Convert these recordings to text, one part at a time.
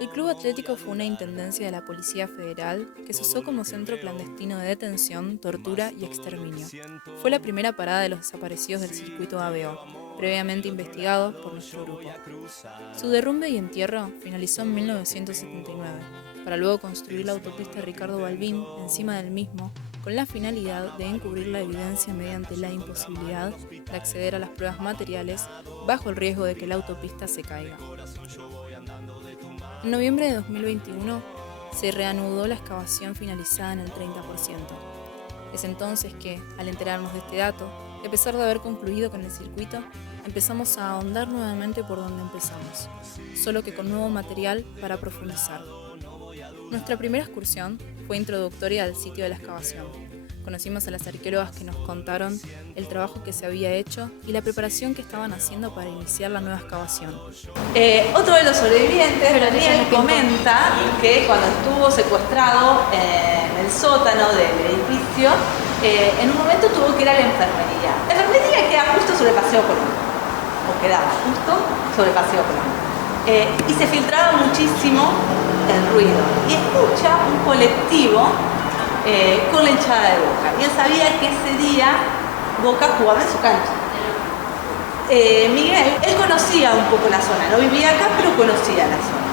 El Club Atlético fue una intendencia de la Policía Federal que se usó como centro clandestino de detención, tortura y exterminio. Fue la primera parada de los desaparecidos del circuito ABO, previamente investigados por nuestro grupo. Su derrumbe y entierro finalizó en 1979, para luego construir la autopista Ricardo Balbín encima del mismo, con la finalidad de encubrir la evidencia mediante la imposibilidad de acceder a las pruebas materiales bajo el riesgo de que la autopista se caiga. En noviembre de 2021 se reanudó la excavación finalizada en el 30%. Es entonces que, al enterarnos de este dato, y a pesar de haber concluido con el circuito, empezamos a ahondar nuevamente por donde empezamos, solo que con nuevo material para profundizar. Nuestra primera excursión fue introductoria al sitio de la excavación. Conocimos a las arqueólogas que nos contaron el trabajo que se había hecho y la preparación que estaban haciendo para iniciar la nueva excavación. Otro de los sobrevivientes, Daniel, comenta que cuando estuvo secuestrado en el sótano del edificio, en un momento tuvo que ir a la enfermería. La enfermería queda justo sobre Paseo Colón, o quedaba justo sobre Paseo Colón. Y se filtraba muchísimo el ruido. Y escucha un colectivo con la hinchada de Boca. Y él sabía que ese día Boca jugaba en su cancha. Miguel, él conocía un poco la zona, no vivía acá, pero conocía la zona.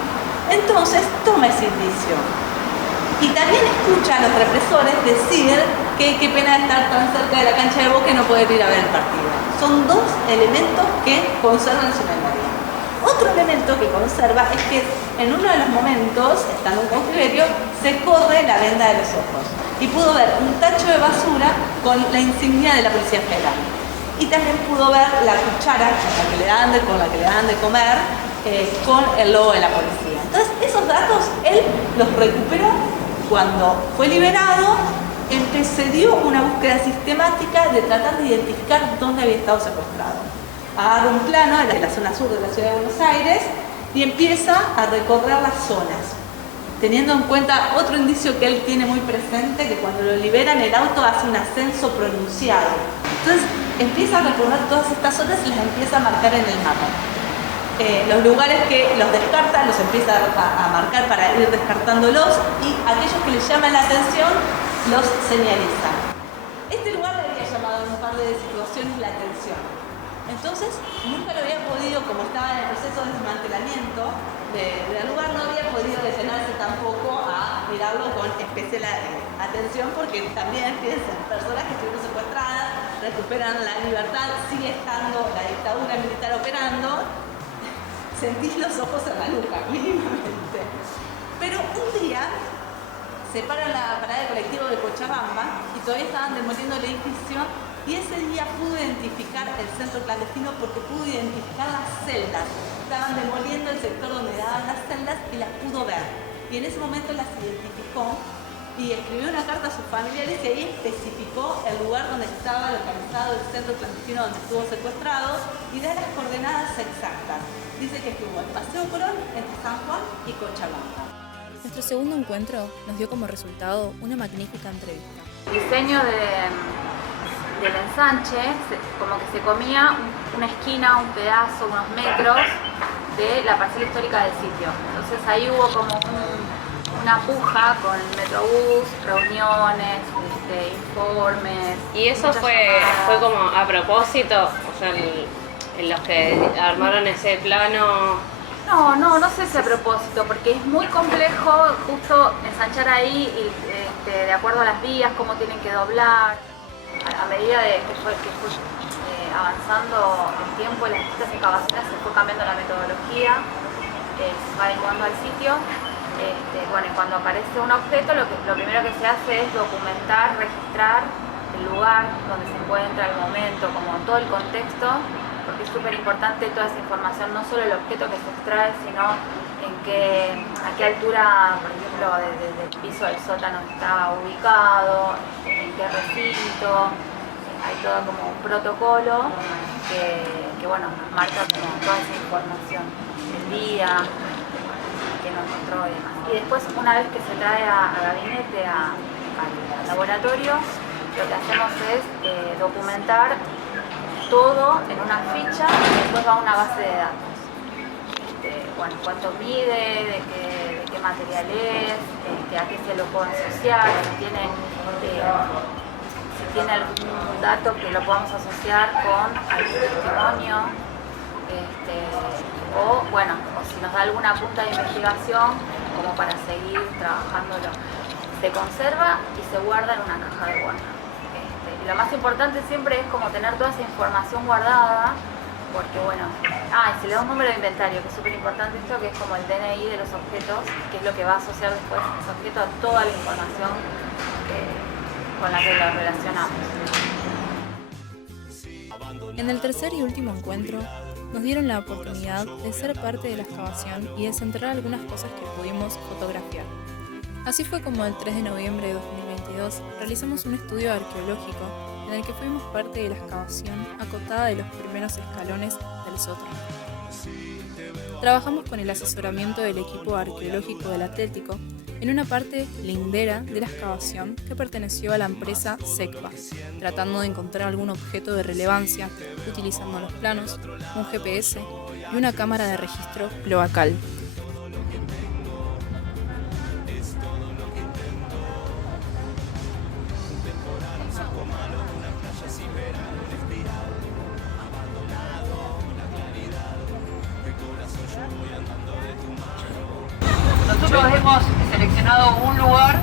Entonces toma ese indicio. Y también escucha a los represores decir que qué pena estar tan cerca de la cancha de Boca y no poder ir a ver el partido. Son dos elementos que conservan su memoria. Otro elemento que conserva es que en uno de los momentos, estando en cautiverio, se corre la venda de los ojos y pudo ver un tacho de basura con la insignia de la Policía Federal. Y también pudo ver la cuchara con la que le dan de comer, con el logo de la policía. Entonces, esos datos él los recuperó cuando fue liberado. Se dio una búsqueda sistemática de tratar de identificar dónde había estado secuestrado. Agarra un plano de la zona sur de la ciudad de Buenos Aires y empieza a recorrer las zonas, teniendo en cuenta otro indicio que él tiene muy presente, que cuando lo liberan el auto hace un ascenso pronunciado. Entonces empieza a recorrer todas estas zonas y las empieza a marcar en el mapa. Los lugares que los descarta los empieza a marcar para ir descartándolos, y aquellos que les llaman la atención los señaliza. Este lugar le había llamado en un par de situaciones la atención. Entonces, nunca lo había podido, como estaba en el proceso de desmantelamiento del lugar, no había podido detenerse tampoco a mirarlo con especial atención, porque también, piensen, personas que estuvieron secuestradas, recuperan la libertad, sigue estando la dictadura militar operando, sentís los ojos en la nuca, mínimamente. Pero un día se para la parada de colectivo de Cochabamba y todavía estaban demoliendo el edificio. Y ese día pudo identificar el centro clandestino porque pudo identificar las celdas. Estaban demoliendo el sector donde daban las celdas y las pudo ver. Y en ese momento las identificó y escribió una carta a sus familiares y ahí especificó el lugar donde estaba localizado el centro clandestino donde estuvo secuestrado y da las coordenadas exactas. Dice que estuvo en Paseo Colón, entre San Juan y Cochabamba. Nuestro segundo encuentro nos dio como resultado una magnífica entrevista. El diseño del ensanche, como que se comía una esquina, un pedazo, unos metros de la parcela histórica del sitio. Entonces ahí hubo como una puja con el Metrobús, reuniones, informes. ¿Y eso fue como a propósito? O sea, en los que armaron ese plano. No sé si a propósito, porque es muy complejo justo ensanchar ahí y de acuerdo a las vías, cómo tienen que doblar. A medida que fue avanzando el tiempo y las distintas excavaciones, se fue cambiando la metodología, se va adecuando al sitio. Bueno, y cuando aparece un objeto, lo primero que se hace es documentar, registrar el lugar donde se encuentra, el momento, como todo el contexto, porque es súper importante toda esa información, no solo el objeto que se extrae, sino a qué altura, por ejemplo, desde el piso del sótano estaba ubicado, en qué recinto. Hay todo como un protocolo que bueno, nos marca como toda esa información, el día que nos encontró y demás. Y después, una vez que se trae a gabinete, al laboratorio, lo que hacemos es documentar todo en una ficha y después va a una base de datos. bueno, cuánto mide, de qué material es, a qué se lo puede asociar, si tiene algún dato que lo podamos asociar con algún testimonio, o bueno, o si nos da alguna punta de investigación como para seguir trabajándolo. Se conserva y se guarda en una caja de guarda. Y lo más importante siempre es como tener toda esa información guardada, porque bueno, y se le da un número de inventario, que es súper importante esto, que es como el DNI de los objetos, que es lo que va a asociar después ese objeto a toda la información con la que lo relacionamos. En el tercer y último encuentro, nos dieron la oportunidad de ser parte de la excavación y desenterrar algunas cosas que pudimos fotografiar. Así fue como el 3 de noviembre de 2022 realizamos un estudio arqueológico en el que fuimos parte de la excavación acotada de los primeros escalones del sótano. Trabajamos con el asesoramiento del equipo arqueológico del Atlético en una parte lindera de la excavación que perteneció a la empresa SECBA, tratando de encontrar algún objeto de relevancia utilizando los planos, un GPS y una cámara de registro cloacal. Nosotros hemos seleccionado un lugar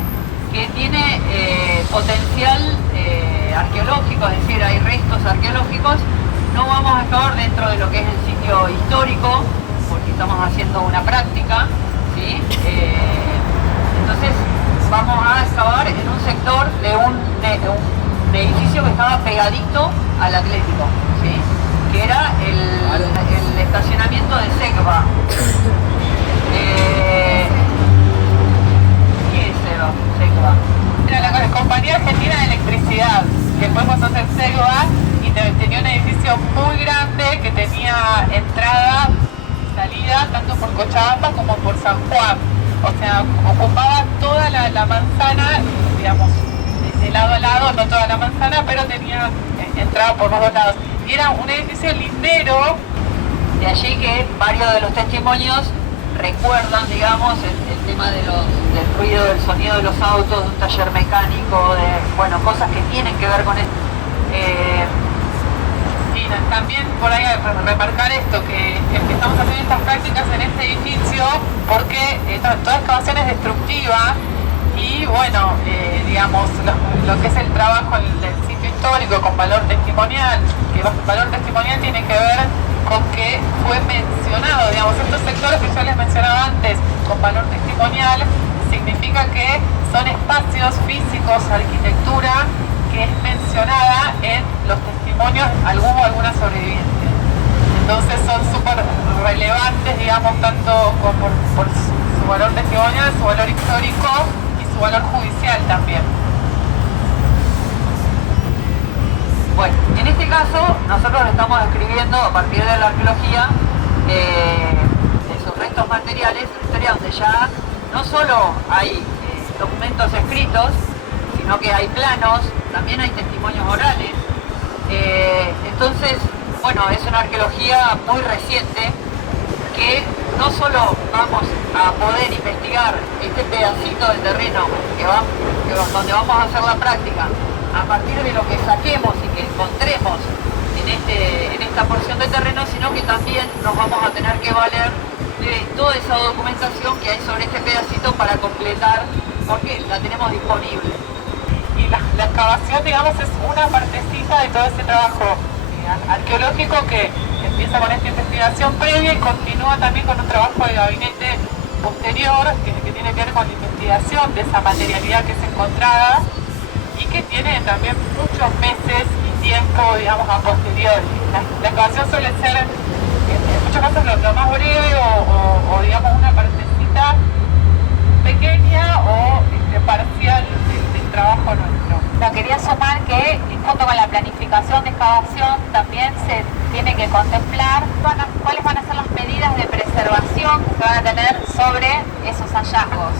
que tiene potencial arqueológico, es decir, hay restos arqueológicos. No vamos a excavar dentro de lo que es el sitio histórico, porque estamos haciendo una práctica, ¿sí? Entonces vamos a excavar en un sector de un edificio que estaba pegadito al Atlético, ¿sí? Que era el estacionamiento de SECBA. Era la Compañía Argentina de Electricidad, que fuimos a hacer SECBA y tenía un edificio muy grande que tenía entrada y salida tanto por Cochabamba como por San Juan. O sea, ocupaba toda la manzana, digamos, de lado a lado, no toda la manzana, pero tenía entrada por los dos lados. Y era un edificio lindero. De allí que varios de los testimonios recuerdan, digamos, el tema del ruido, del sonido de los autos, de un taller mecánico, de cosas que tienen que ver con esto. Y también por ahí remarcar esto, que estamos haciendo estas prácticas en este edificio porque toda excavación es destructiva y bueno, digamos, lo que es el trabajo del sitio histórico con valor testimonial, que el valor testimonial tiene que ver con que fue mencionado, digamos, estos sectores que yo les mencionaba antes con valor testimonial, significa que son espacios físicos, arquitectura, que es mencionada en los testimonios alguno o alguna sobreviviente. Entonces son súper relevantes, digamos, tanto por su valor testimonial, su valor histórico y su valor judicial también. Bueno, en este caso nosotros estamos describiendo a partir de la arqueología esos restos materiales, una historia donde ya no solo hay documentos escritos, sino que hay planos, también hay testimonios orales. Entonces, bueno, es una arqueología muy reciente que no solo vamos a poder investigar este pedacito del terreno donde vamos a hacer la práctica, a partir de lo que saquemos y que encontremos en esta porción de terreno, sino que también nos vamos a tener que valer de toda esa documentación que hay sobre este pedacito para completar, porque la tenemos disponible. Y la excavación, digamos, es una partecita de todo ese trabajo arqueológico que empieza con esta investigación previa y continúa también con un trabajo de gabinete posterior que tiene que ver con la investigación de esa materialidad que es encontrada y que tiene también muchos meses y tiempo, digamos, a posteriori. La excavación suele ser, en muchos casos, lo más breve o digamos, una partecita pequeña o parcial del trabajo nuestro. Quería sumar que junto con la planificación de excavación también se tiene que contemplar cuáles van a ser las medidas de preservación que se van a tener sobre esos hallazgos.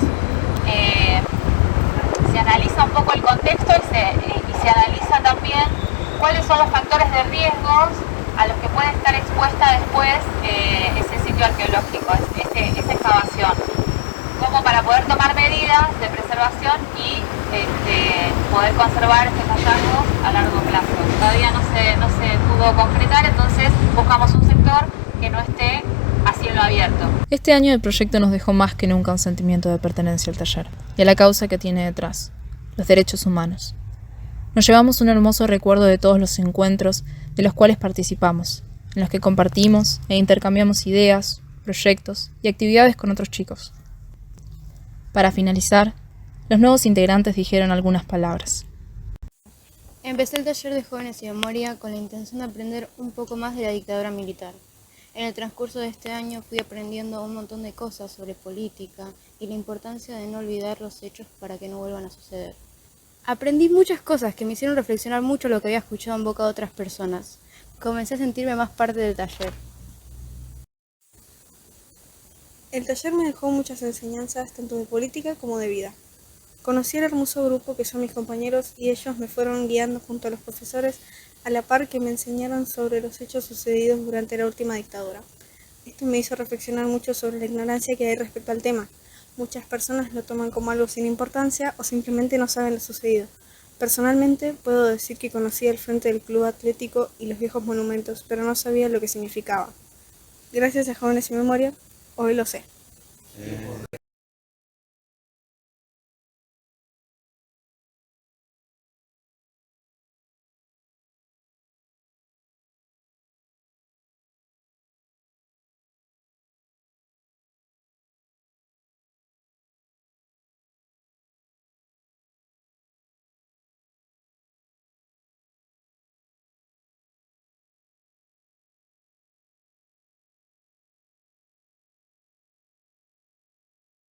Se analiza un poco el contexto y se analiza también cuáles son los factores de riesgos a los que puede estar expuesta después ese sitio arqueológico. poder tomar medidas de preservación y poder conservar estos hallazgos a largo plazo. Todavía no se pudo concretar, entonces buscamos un sector que no esté a cielo abierto. Este año el proyecto nos dejó más que nunca un sentimiento de pertenencia al taller y a la causa que tiene detrás, los derechos humanos. Nos llevamos un hermoso recuerdo de todos los encuentros de los cuales participamos, en los que compartimos e intercambiamos ideas, proyectos y actividades con otros chicos. Para finalizar, los nuevos integrantes dijeron algunas palabras. Empecé el taller de Jóvenes y Memoria con la intención de aprender un poco más de la dictadura militar. En el transcurso de este año fui aprendiendo un montón de cosas sobre política y la importancia de no olvidar los hechos para que no vuelvan a suceder. Aprendí muchas cosas que me hicieron reflexionar mucho lo que había escuchado en boca de otras personas. Comencé a sentirme más parte del taller. El taller me dejó muchas enseñanzas, tanto de política como de vida. Conocí al hermoso grupo que son mis compañeros y ellos me fueron guiando junto a los profesores a la par que me enseñaron sobre los hechos sucedidos durante la última dictadura. Esto me hizo reflexionar mucho sobre la ignorancia que hay respecto al tema. Muchas personas lo toman como algo sin importancia o simplemente no saben lo sucedido. Personalmente puedo decir que conocí el frente del club atlético y los viejos monumentos, pero no sabía lo que significaba. Gracias a Jóvenes y Memoria, hoy lo sé.